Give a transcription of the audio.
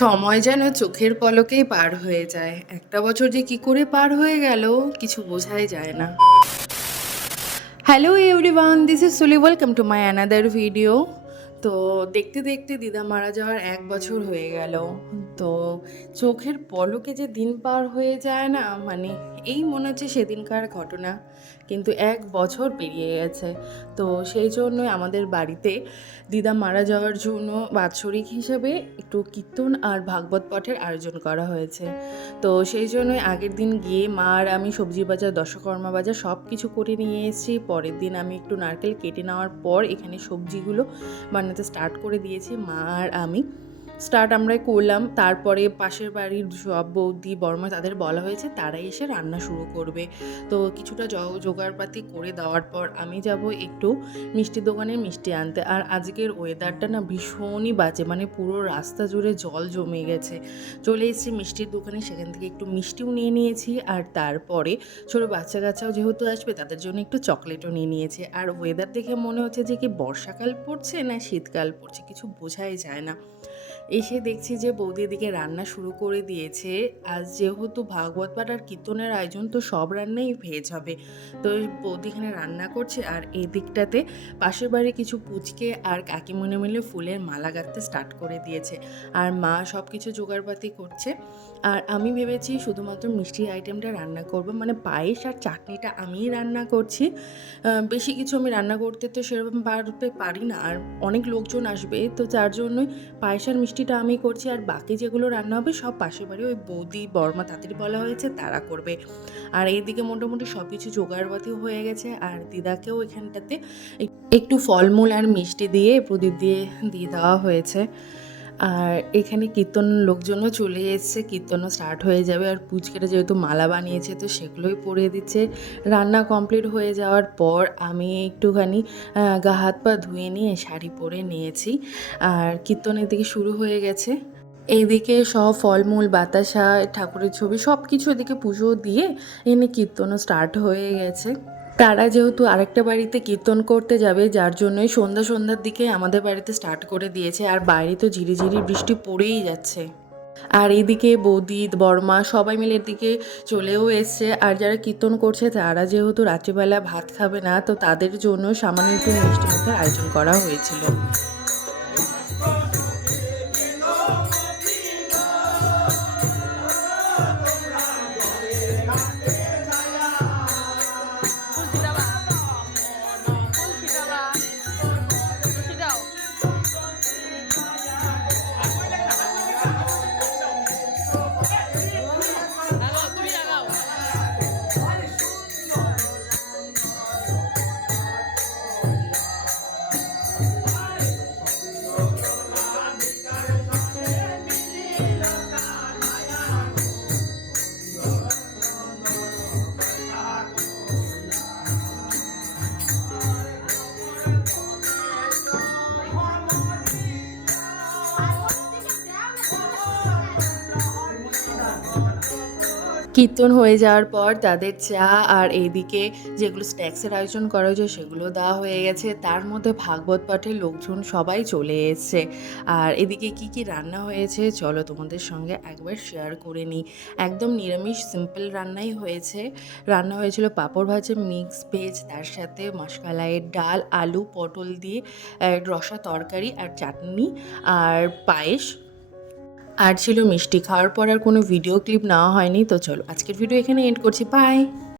সময় যেন চোখের পলকেই পার হয়ে যায়। একটা বছর যে কি করে পার হয়ে গেল, কিছু বোঝাই যায় না। Hello everyone this is Suli welcome to my another video তো দেখতে দেখতে দিদা মারা যাওয়ার এক বছর হয়ে গেল। তো চোখের পলকে যে দিন পার হয়ে যায় না মানে এই মনে হচ্ছে সেদিনকার ঘটনা। কিন্তু এক বছর পেরিয়ে গেছে। তো সেই জন্যই আমাদের বাড়িতে দিদা মারা যাওয়ার জন্য বাৎসরিক হিসেবে একটু কীর্তন আর ভাগবত পাঠের আয়োজন করা হয়েছে। তো সেই জন্যই আগের দিন গিয়ে মা আর আমি সবজি বাজার, দশকর্মা বাজার সব কিছু করে নিয়ে এসেছি। পরের দিন আমি একটু নারকেল কেটে নেওয়ার পর এখানে সবজিগুলো বানাতে স্টার্ট করে দিয়েছি মা আর আমি। স্টার্ট আমরাই করলাম। তারপরে পাশের বাড়ির সব বৌদি বর্মা তাদের বলা হয়েছে, তারাই এসে রান্না শুরু করবে। তো কিছুটা জোগাড়পাতি করে দেওয়ার পর আমি যাব একটু মিষ্টির দোকানে মিষ্টি আনতে। আর আজকের ওয়েদারটা না ভীষণই বাজে মানে পুরো রাস্তা জুড়ে জল জমে গেছে। চলে এসেছি মিষ্টির দোকানে, সেখান থেকে একটু মিষ্টিও নিয়ে নিয়েছি। আর তারপরে ছোটো বাচ্চা কাচ্চাও যেহেতু আসবে, তাদের জন্য একটু চকলেটও নিয়ে নিয়েছি। আর ওয়েদার দেখে মনে হচ্ছে যে কি বর্ষাকাল পড়ছে না শীতকাল পড়ছে, কিছু বোঝাই যায় না। এসে দেখছি যে বৌদি দিকে রান্না শুরু করে দিয়েছে। আজ যেহেতু ভাগবত পাঠ আর কীর্তনের আয়োজন, তো সব রান্নাই ভেজ হবে। তো বৌদি এখানে রান্না করছে আর এই দিকটাতে পাশের বাড়ি কিছু পুচকে আর কাকিমনে মিলে ফুলের মালা গাঁথতে স্টার্ট করে দিয়েছে। আর মা সব কিছু জোগাড়পাতি করছে। আর আমি ভেবেছি শুধুমাত্র মিষ্টির আইটেমটা রান্না করব মানে পায়েস আর চাটনিটা আমিই রান্না করছি। বেশি কিছু আমি রান্না করতে তো সেরকম পারতে পারি না। আর অনেক লোকজন আসবে, তো যার জন্যই পায়েস আর মিষ্টিটা আমি করছি আর বাকি যেগুলো রান্না হবে সব পাশের বাড়ি ওই বৌদি, বর্মা তাদের বলা হয়েছে তারা করবে। আর এইদিকে মোটামুটি সব কিছু জোগাড়বাতিও হয়ে গেছে আর দিদাকেও এখানটাতে একটু ফলমূল আর মিষ্টি দিয়ে প্রদীপ দিয়ে দিয়ে দেওয়া হয়েছে। আর এখানে কীর্তন লোকজনও চলে এসছে, কীর্তনও স্টার্ট হয়ে যাবে। আর পুচকেটা যেহেতু মালা বানিয়েছে, তো সেগুলোই পরিয়ে দিচ্ছে। রান্না কমপ্লিট হয়ে যাওয়ার পর আমি একটুখানি গা হাত পা ধুয়ে নিয়ে শাড়ি পরে নিয়েছি। আর কীর্তনের দিকে শুরু হয়ে গেছে। এইদিকে সব ফলমূল, বাতাসা, ঠাকুরের ছবি সব কিছু এদিকে পুজো দিয়ে এনে কীর্তনও স্টার্ট হয়ে গেছে। তারা যেহেতু আরেকটা বাড়িতে কীর্তন করতে যাবে, যার জন্যই সন্ধ্যা সন্ধ্যার দিকে আমাদের বাড়িতে স্টার্ট করে দিয়েছে, আর বাইরে তো ঝিরিঝিরি বৃষ্টি পড়েই যাচ্ছে। আর এদিকে বৌদি বর্মা সবাই মিলে এদিকে চলেও এসছে, আর যারা কীর্তন করছে তারা যেহেতু রাত্রিবেলা ভাত খাবে না, তো তাদের জন্য সামান্য একটু মিষ্টি মুখের আয়োজন করা হয়েছিল। কীর্তন হয়ে যাওয়ার পর তাদের চা আর এইদিকে যেগুলো স্ন্যাক্সের আয়োজন করা হয়েছে সেগুলো দেওয়া হয়ে গেছে। তার মধ্যে ভাগবত পাঠের লোকজন সবাই চলে এসছে। আর এদিকে কি কি রান্না হয়েছে চলো তোমাদের সঙ্গে একবার শেয়ার করে নিই। একদম নিরামিষ সিম্পল রান্নাই হয়েছে। রান্না হয়েছিল পাঁপড় ভাজা মিক্স ভেজ তার সাথে মাসকালাইয়ের ডাল, আলু, পটল দিয়ে রসা তরকারি আর চাটনি। আর পায়েস আর ছিল মিষ্টি। খাওয়ার পর আর কোনো ভিডিও ক্লিপ নেওয়া হয়নি, তো চলো আজকের ভিডিও এখানে এন্ড করছি। বাই